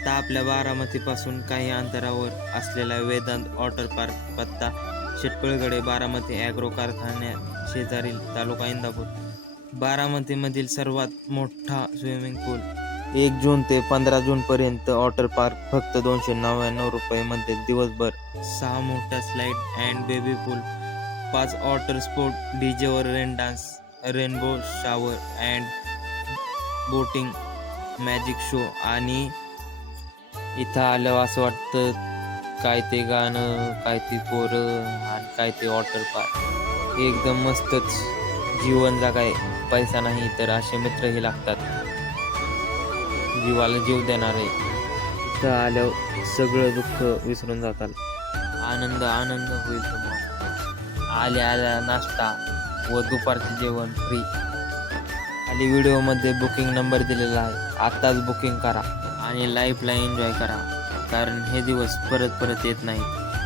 आता आपल्या बारामतीपासून काही अंतरावर असलेला वेदांत वॉटर पार्क, पत्ता शेटपळगडे, बारामती ॲग्रो कारखान्या शेजारील, तालुका इंदापूर. बारामतीमधील सर्वात मोठा स्विमिंग पूल. 1 जून ते 15 जूनपर्यंत वॉटर पार्क फक्त 299 रुपये दिवसभर. 6 मोठ्या slide and baby pool, 5 water sport, डीजेवर rain dance, rainbow shower and boating, magic show. आणि इथं आलं असं वाटतं काय ते गाणं, काय ती पोरं आणि काय ते वॉटर पार्क. एकदम मस्तच जीवन जगाय. पैसा नाही तर असे मित्रही लागतात, जीवाला जीव देणारे. इथं आल्यावर सगळं दुःख विसरून जातात. आनंद आनंद होईल तुम्हाला. आल्या नाश्ता व दुपारचे जेवण फ्री. खाली व्हिडिओमध्ये बुकिंग नंबर दिलेला आहे. आत्ताच बुकिंग करा आणि लाईफला एन्जॉय करा, कारण हे दिवस परत परत येत नाहीत.